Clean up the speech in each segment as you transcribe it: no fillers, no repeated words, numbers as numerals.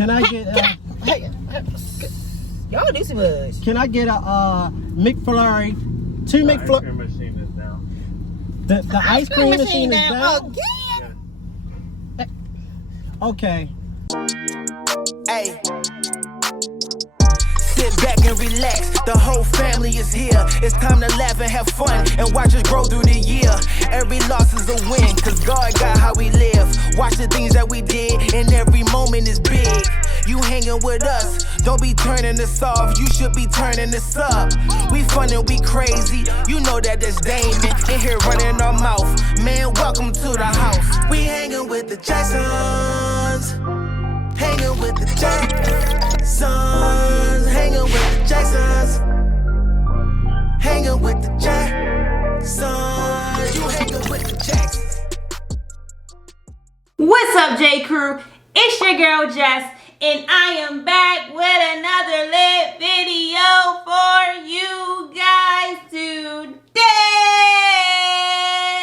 Can I get Hey, y'all do too much. Can I get a McFlurry? Two McFlurry. The ice cream machine is down. The ice cream machine is down. Again? Okay. Hey. Sit back and relax, the whole family is here. It's time to laugh and have fun and watch us grow through the year. Every loss is a win, cause God got how we live. Watch the things that we did, and every moment is big. You hanging with us, don't be turning us off, you should be turning us up. We fun and we crazy, you know that that's Damon. In here running our mouth, man, welcome to the house. We hanging with the Jacksons, hanging with the Jacksons, hanging with the Jacksons, hanging with the Jacksons, you hanging with the Jacksons. What's up, J Crew? It's your girl Jess, and I am back with another lit video for you guys today.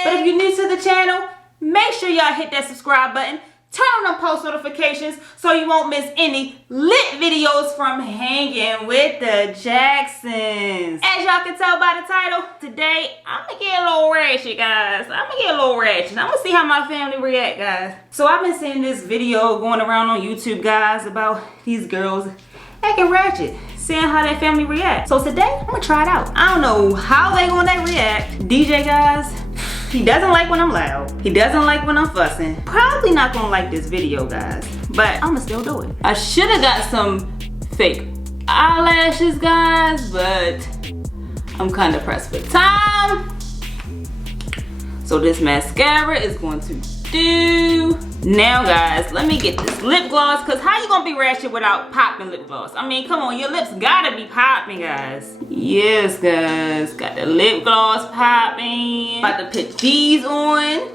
But if you're new to the channel, make sure y'all hit that subscribe button. Turn on post notifications so you won't miss any lit videos from Hanging with the Jacksons. As y'all can tell by the title, today I'm gonna get a little ratchet, guys. I'm gonna see how my family react, guys. So I've been seeing this video going around on YouTube, guys, about these girls acting ratchet, seeing how their family react. So today I'm gonna try it out. I don't know how they gonna react. DJ, guys, he doesn't like when I'm loud. He doesn't like when I'm fussing. Probably not gonna like this video, guys, but I'ma still do it. I should have got some fake eyelashes, guys, but I'm kind of pressed for time. So this mascara is going to do. Now, guys, let me get this lip gloss, because how you gonna be ratchet without popping lip gloss? I mean, come on, your lips gotta be popping, guys. Yes, guys, got the lip gloss popping. About to put these on,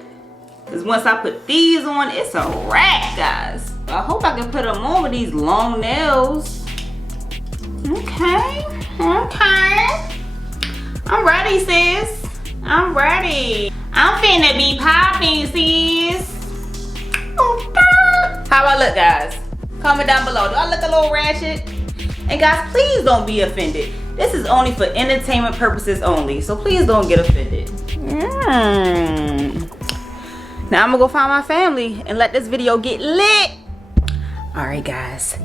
because once I put these on, it's a wrap, guys. I hope I can put them on with these long nails. Okay. I'm ready, sis. I'm ready. I'm finna be popping, sis. How I look, guys? Comment down below. Do I look a little ratchet? And guys, please don't be offended. This is only for entertainment purposes only, so please don't get offended. Now I'm gonna go find my family and let this video get lit. Alright, guys,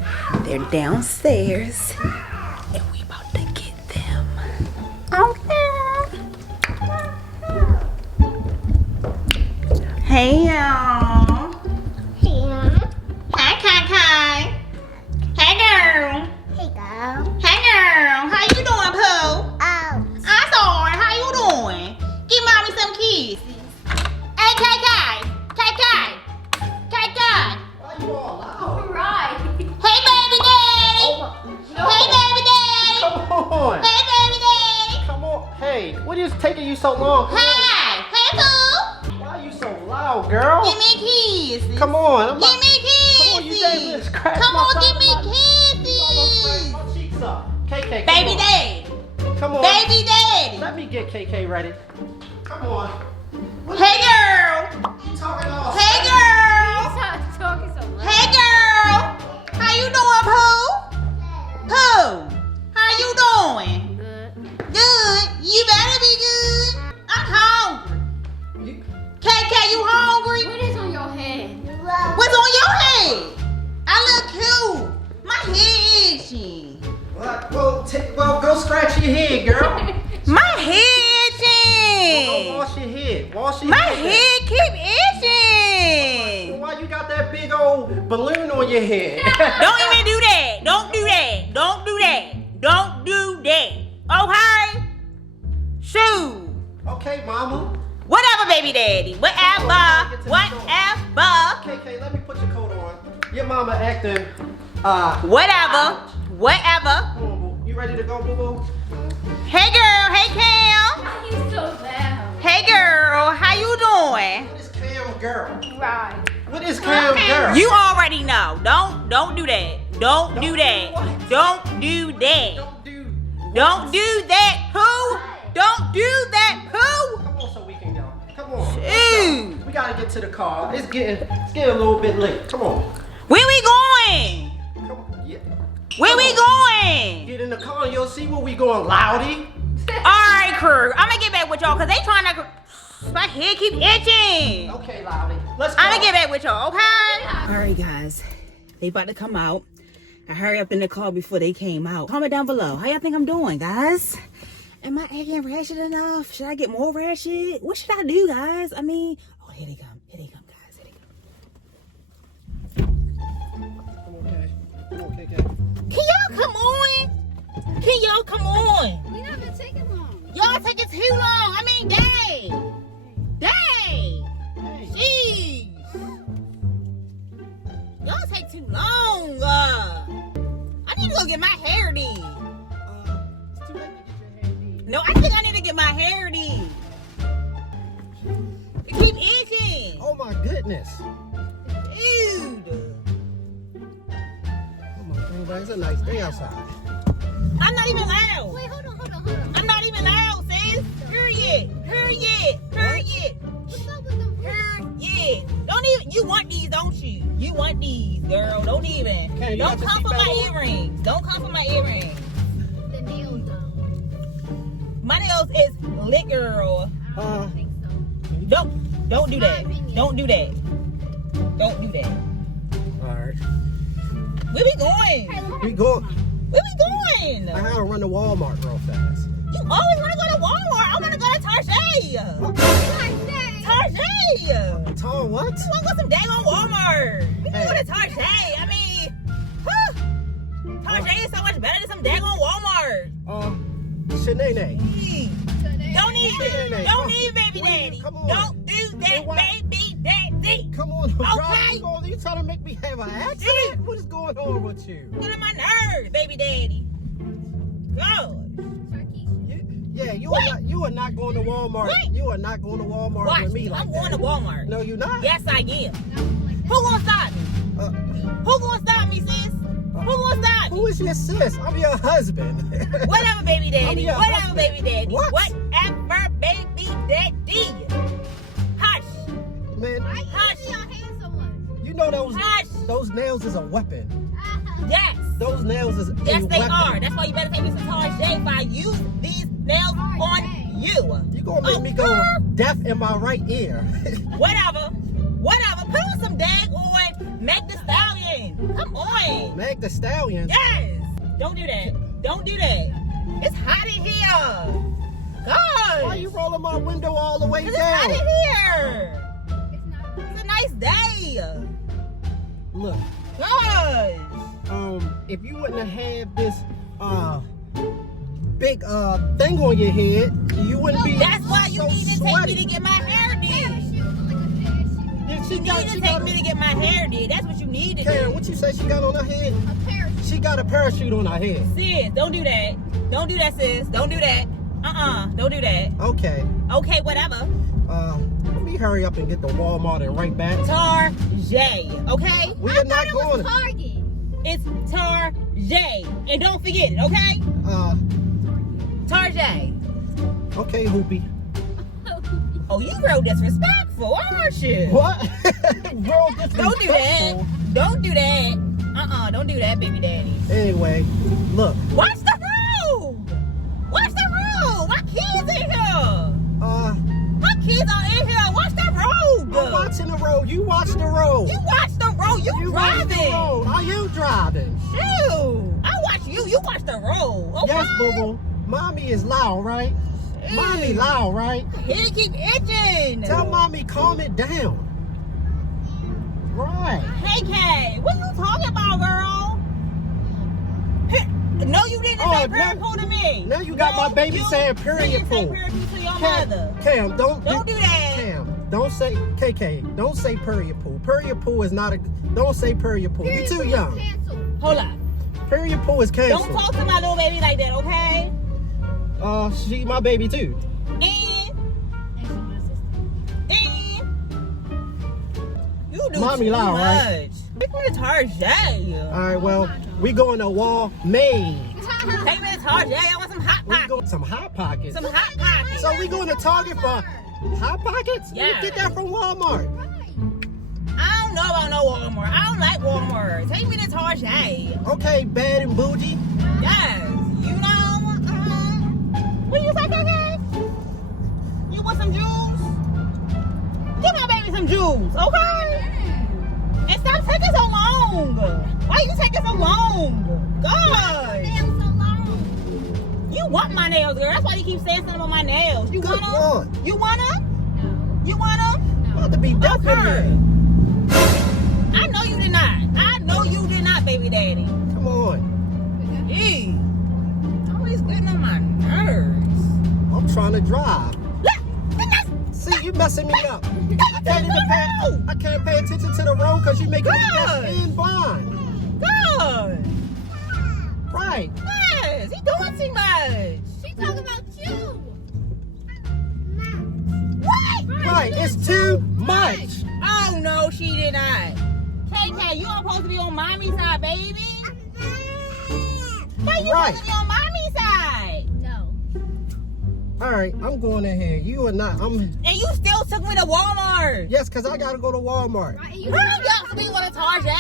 they're downstairs and we about to get them. Okay. Hey, y'all. Hi. Hey, girl. Hey, girl. Hey, girl. How you doing, Pooh? Oh. I'm sorry. How you doing? Give mommy some kisses. Hey, KK. Why you all loud? Alright. Hey, baby daddy. Hey, baby daddy. Come on. Hey, baby daddy. Come on. Hey, what is taking you so long? Come Hi. Hey, Pooh. on. Why are you so loud, girl? Give me kisses. Come on. Give me kisses. Come on, you dang scratch Come my on, side give of me my- You almost scratched kisses. my cheeks up. KK, come Baby on. daddy. Come on. Baby daddy. Let me get KK ready. Come on. Hey, girl. You talking all Hey, girl. Talking so loud. Hey, girl. How you doing, Pooh? Pooh, how you doing? Good. Good. You better be good. I'm hungry. You- KK, you hungry? What is on your head? What's on your head? I look cute. My head itchy. Well, go scratch your head, girl. My head Go itchy. wash your head. Wash your My head. head keep itching. Why you got that big old balloon on your head? Don't even do that. Don't do that. Don't do that. Don't do that. Okay? Shoo. Okay, mama. Whatever, baby daddy. Whatever. Whatever. KK, let me put your coat on. Your mama acting, Whatever. Whatever. Come on, boo. You ready to go, boo boo? Hey girl. Hey Cam. Why you so loud? Hey girl. How you doing? What is Cam girl? Right. What is Cam girl? You already know. Don't do that. Don't do that. Don't do that. Don't do that. Who? Don't do that. Who? Come on so we can go. Come on. Ooh. We gotta get to the car. It's getting a little bit late. Come on. Where we going? Where we going? Get in the car and you'll see where we going, Loudy. Alright, crew. I'm gonna get back with y'all because they trying to. My head keep itching. Okay, Loudy. Let's go. I'm gonna get back with y'all, okay? Alright, guys. They about to come out. I hurry up in the car before they came out. Comment down below. How y'all think I'm doing, guys? Am I acting ratchet enough? Should I get more ratchet? What should I do, guys? I mean, oh, here they come. Here they come, guys. Here they come. Come on, KK. Can y'all come on? Can y'all come on? We not been taking long. Y'all taking too long. I mean, dang. Dang. Jeez. Y'all take too long. I need to go get my hair did. It's too late to get your hair did. No, I think I need to get my hair did. It keep itching. Oh my goodness. Dude. Oh my goodness, it's a nice day outside. I'm not even loud. Wait, hold on. I'm not even loud, sis. Period. What's up with them? Period. Don't even. You want these, don't you? You want these, girl. Don't even. Okay, you Don't got come your for my seatbelt on? earrings. Don't come for my earrings. The nails, though. My nails is lit, girl. I don't think so. Don't do that. My opinion. Don't do that. Don't do that. Alright. Where we going? Hey, look We at go. Where we going? I gotta run to Walmart real fast. You always want to go to Walmart. I want to go to Target. Target. Tom, what? I want to go some dang on Walmart. We can go Hey. to Target. I mean, Target is so much better than some dang on Walmart. Shanae. Don't even, baby What are you- daddy. come on. Don't do that, What? baby daddy. Come on, Okay. you trying to make me have an accident? What is going on with you? Get on my nerves, baby daddy. God. Yeah, you are not going to Walmart. What? You are not going to Walmart Watch with me me. like I'm that. going to Walmart. No, you're not. Yes, I am. Who gonna stop me? Uh, Who gonna stop me, sis? Who gonna stop me? who is your sis? I'm your husband. Whatever, baby daddy. your Whatever, husband. baby daddy. What? Whatever, baby daddy. Hush. Man, Hush. you know Hush. those nails is a weapon. Yes. Those nails is Yes, a they weapon. are. That's why you better take me some Target if I use these nails on you. You gonna make me go deaf in my right ear. Whatever. Put on some dag on Meg the Stallion. Come on. Meg the Stallion. Yes. Don't do that. It's hot in here. God. Why you rolling my window all the way It's hot in down? here. It's a nice day. Look, Gosh. if you wouldn't have had this big thing on your head, you wouldn't be. That's why you so need to take sweaty. me to get my hair did. Yeah, You need to take me to get my hair did. That's what you need to Karen, do. what you say she got on her head? She got a parachute on her head. Sis, don't do that. Don't do that, sis. Don't do that. Don't do that. Okay. Okay, whatever. Let me hurry up and get to Walmart and right back. Target, okay? We are not going. Target. It's Target. And don't forget it, okay? Target. Okay, Hoopy. Oh, you real disrespectful, aren't you? What? Bro, Don't do that. Don't do that. Don't do that, baby daddy. Anyway, look. Watch the road. Watch the road. My kids in here. My kids are in here. Watch the road. I'm watching the road. You watch the road. You watch the road. You watch the driving. road. Are you driving? Shoot. I watch you. You watch the road. Okay? Yes, boo-boo. Mommy is loud, right? Mommy loud, right? He keep itching. Tell mommy calm it down. Right. Hey, Kay. What you talking about, girl? No, you didn't say period poo to me. Now you got my baby saying period poo. poo. Period poo to your mother. Cam, don't do that. Cam, don't say KK. Don't say period poo. Period poo is not a. Don't say period poo. You're too young. Hold up. Period poo is canceled. Don't talk to my little baby like that, okay? She my baby too. You do Mommy too loud, much. right? We going to Target. All right, well, we going to Walmart. Take me to Target. I want some hot We pockets. go some hot pockets. Some hot pockets. So we going to Target for hot pockets? Yeah. You get that from Walmart. I don't know about no Walmart. I don't like Walmart. Take me to Target. Okay, bad and bougie. Yes. You know, what you say, KK? You want some juice? Give my baby some juice, okay? And stop taking so long. Why you taking so long? God. Nails so long. You want my nails, girl. That's why you keep saying something about my nails. You Good want Lord. them? You want them? No. You want them? About to be deaf in Okay. here. I know you did not. I know you did not, baby daddy. Come on. Gee. Always getting on my nerves. I'm trying to drive. Look. See, you messing me up. I can't pay attention to the road because you making me deaf God. and blind. God. Right. Yes. He doing too much. She talking about you. What? Right. It's too much. Oh, no, she did not. KK, you are supposed to be on mommy's side, baby. Why you Right. supposed to be on mommy's side? No. All right, I'm going in here. You are not. And you still took me to Walmart. Yes, because I got to go to Walmart. Right? And you Hurry up, we want to Target.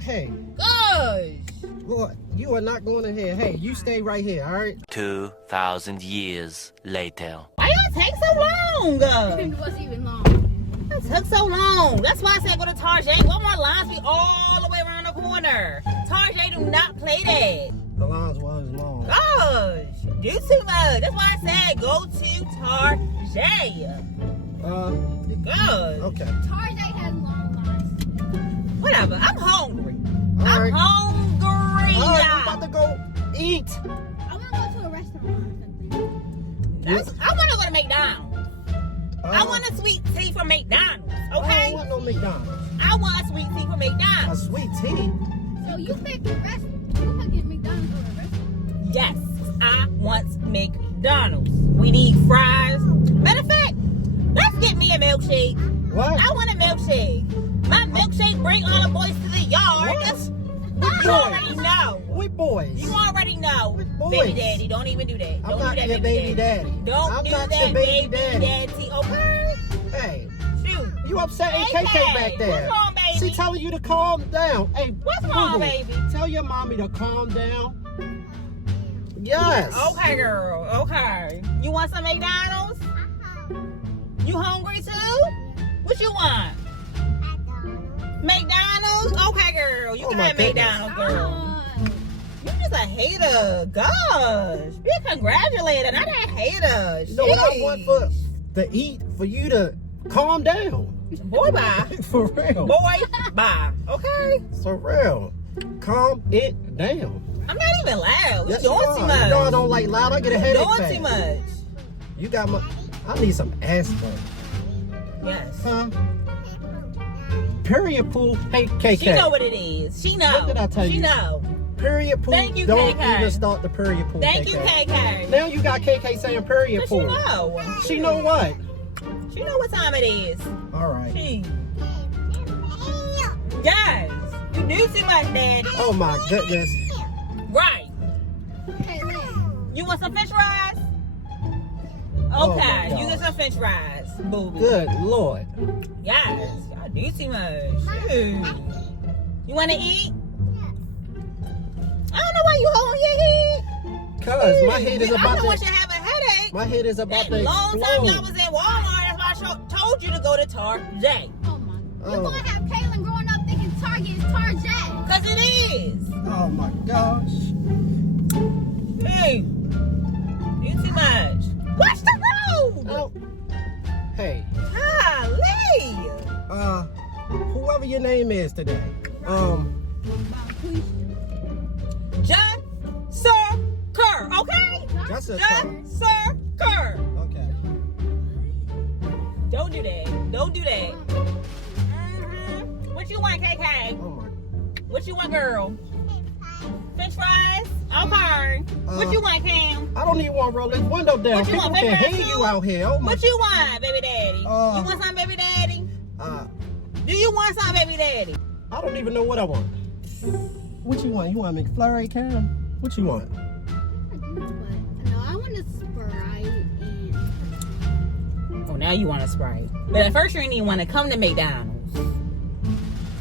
Hey, Gosh. Lord, you are not going in here. Hey, you stay right here, all right? 2,000 years later. Why y'all take so long? It wasn't even long. It took so long. That's why I said go to Target. Walmart lines be all the way around the corner. Target do not play that. The lines was long. Gosh, you do too much. That's why I said go to Target. Gosh. Okay. Target has long lines. Whatever. I'm hungry. All I'm right. hungry. All right, I'm about to go eat. I want to go to a restaurant or something. I want to go to McDonald's. I want a sweet tea from McDonald's. I Okay? don't want no McDonald's. I want a sweet tea from A McDonald's. sweet tea. So you pick the restaurant. You pick McDonald's or a restaurant. Yes, I want McDonald's. We need fries. Matter of fact, let's get me a milkshake. What? I want a milkshake. My milkshake bring all the boys to the yard. What? You already know. We boys. You already know. We're boys. Baby daddy, don't even do that. I'm Don't not do that, your baby daddy. Don't I'm do not that, your baby daddy. Okay? Hey, Shoot. you upsetting Hey, KK back there. What's wrong, baby? She telling you to calm down. Hey, What's wrong, boo-boo, baby? Tell your mommy to calm down. Yes. Okay, girl. Okay. You want some McDonald's? You hungry too? What you want? McDonald's? Okay, girl. You Oh, can my have goodness. McDonald's, girl. You just a hater. Gosh. Be congratulated. Not a hater. You know what I Jeez. want to eat for you to calm down. Boy, bye. For real. Boy, bye. Okay? For real. Calm it down. I'm not even loud. Yes, You doing are. too much. You know I don't like loud. I get a headache. Doing fast. too much. You got my. I need some aspirin. Yes. Huh? Period pool. Hey, KK. She know what it is. She know. What did I tell she you? know. Period pool. Thank you, Don't KK. even start the period pool. Thank KK. you, KK. Now you got KK saying period But pool. she know. She know what? She know what time it is. All right. She. Yes. You do too much, Daddy. Oh my goodness. Right. Hey, Lynn. You want some French fries? Oh, Okay. my You get gosh. some French fries, boo. Good Lord. Yes. Y'all do too much. Shoot. You want to eat? I don't know why you holding your head. Cause my head is I about don't want you to. to have a headache. My head is about That to long time y'all was explode. in Walmart, that's why I told you to go to Target. Oh my. You're Oh. gonna have Kaylin growing up thinking Target is Target. Cause it is. Oh my gosh. Hey. You too much. Watch the road. Oh. Hey. Golly. Whoever your name is today. John Sir Kerr, okay? Just a John Sir Kerr. Okay. Don't do that. Don't do that. What you want, KK? Oh my. What you want, girl? French fries? Okay. What you want, Cam? I don't even want to roll this window down. What you People want, can baby? hear you out here. Oh my. What you want, baby daddy? You want some, baby daddy? Do you want some, baby daddy? I don't even know what I want. What you want? You want McFlurry, Cam? What you want? No, I want a Sprite and. Oh, now you want a Sprite. But at first you didn't even want to come to McDonald's.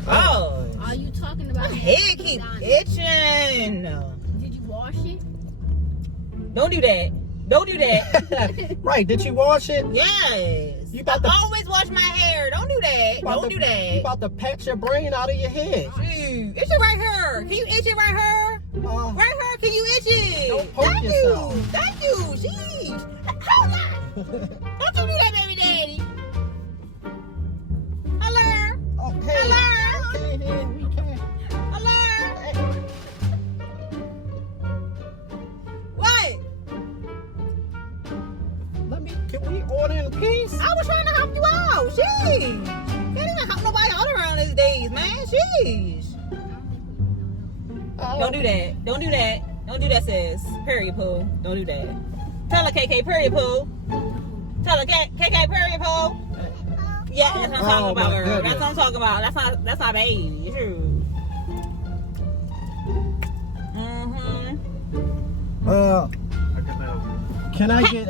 Oh. Are you talking about My head keep itching. Did you wash it? Don't do that. Don't do that. Right, did you wash it? Yes. You about to, Always wash my hair. Don't do that. Don't do you that. about to pat your brain out of your head. Shoot. Itch it right here. Can you itch it right here? Right here. Can you itch it? Don't poke Thank yourself. you. Thank you. Jeez. Hold on. Don't you do that, baby daddy. Hello. Oh, hey. Hello. Okay, hey, we can't. Hello. What? Can we order in peace? I was trying to help you out. Jeez. Can't even help nobody out around these days, man. Jeez. Don't do that. Don't do that. Don't do that, sis. Period, poo. Don't do that. Tell her, KK, period, poo. Tell her, KK, period, poo. Yeah, that's what I'm talking about, girl. Goodness. That's what I'm talking about. That's my baby. It's true. Mm-hmm. Can I get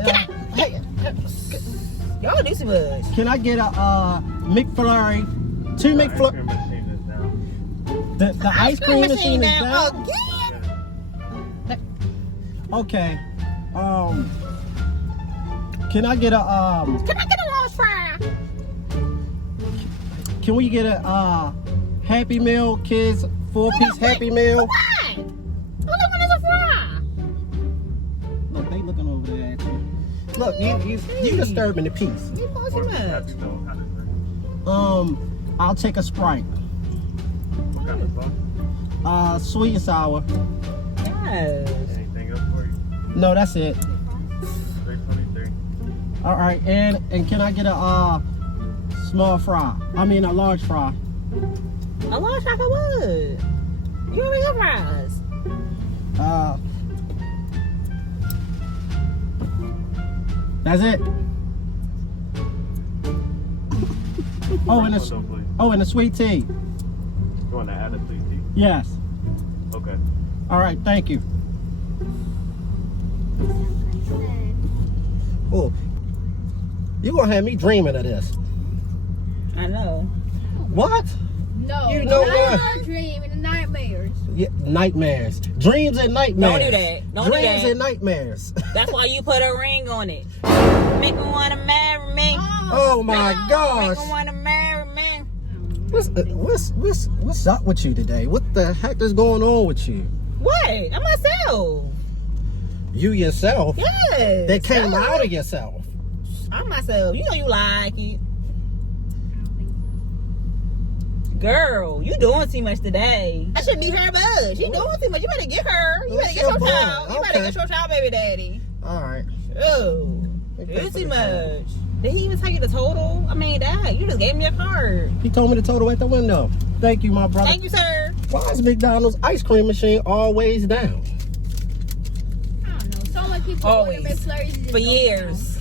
hey, Y'all do too much. can I get a McFlurry? 2 McFlurry. The ice cream machine is down. Again? Okay. Can I get a Can I get a large fry? Can we get a Happy Meal, kids 4-piece Happy Meal? Why? All I want is a fry. Look, they looking over there at you. Look, you disturbing the peace. You want too much. I'll take a Sprite. What kind of sauce? Sweet and sour. Yes. Anything else for you? No, that's it. 323. All right, and can I get a small fry? I mean a large fry. A large fry for what? You already got fries. That's it. And a sweet tea. You want to add a sweet tea? Yes. Okay. All right, thank you. Oh, you gonna have me dreaming of this? I know. What? No. You know not what? a dream and nightmares. Yeah, nightmares, dreams and nightmares. Don't do that. Don't do dreams that. and nightmares. That's why you put a ring on it. Make me wanna marry me. Oh my Make gosh! me wanna marry me. What's up with you today? What the heck is going on with you? What? I'm myself. You yourself? Yes. That came out of yourself. I'm myself. You know you like it. Girl, you doing too much today. That should be her buzz. She doing too much. You better get her. You better get your child. You better get your child, baby daddy. All right. Oh, you too much. Did he even tell you the total? I mean, Dad, you just gave me a card. He told me the total at the window. Thank you, my brother. Thank you, sir. Why is McDonald's ice cream machine always down? I don't know. So many people Always. order McFlurries For years.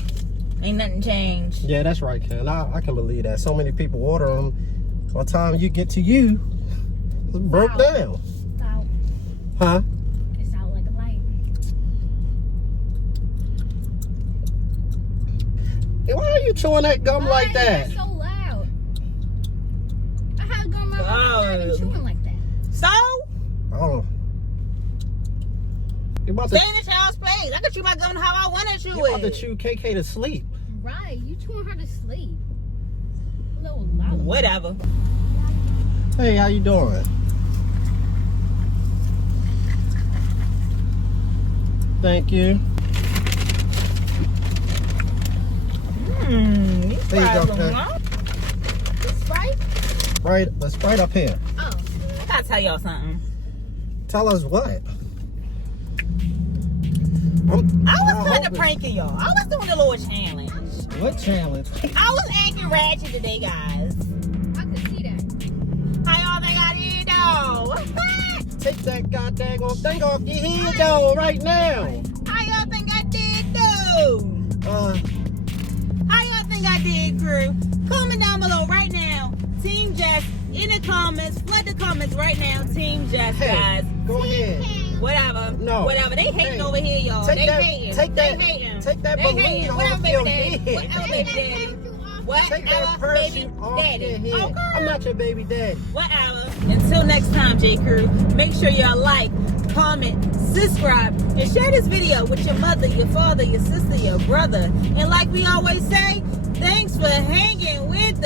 Ain't nothing changed. Yeah, that's right, Ken. I can believe that. So many people order them. By the time you get to you, it's broke down. It's out. Huh? It's out like a light. Hey, why are you chewing that gum like that? It's so loud. I had gum in my mouth and chewing like that. So, Oh. You about stay to, in the child's place. I can chew my gum how I want to chew you about to it. chew KK to sleep. Right. You chewing her to sleep. A little loud. Whatever. Hey, how you doing? Thank you. These There you fries go, are Ken. long. Sprite? Let's right up here. Oh. I gotta tell y'all something. Tell us what? I was putting a prank in y'all. I was doing a little challenge. What challenge? I was acting ratchet today, guys. I could see that. How y'all think I did, though? Take that goddamn thing off your head, though, right now. How y'all think I did, though? How y'all think I did, crew? Comment down below right now. Team Jess in the comments. Flood the comments right now. Team Jess, Hey, guys. go ahead. Whatever. No. Whatever. They hating Hey, over here, y'all. take They that- hating. take They that- hating. take that They balloon hating. off Whatever, your baby daddy. head. Whatever, baby daddy. Take that perfume off your head. Okay. I'm not your baby daddy. Whatever. Until next time, J Crew, make sure y'all like, comment, subscribe, and share this video with your mother, your father, your sister, your brother. And like we always say, thanks for hanging with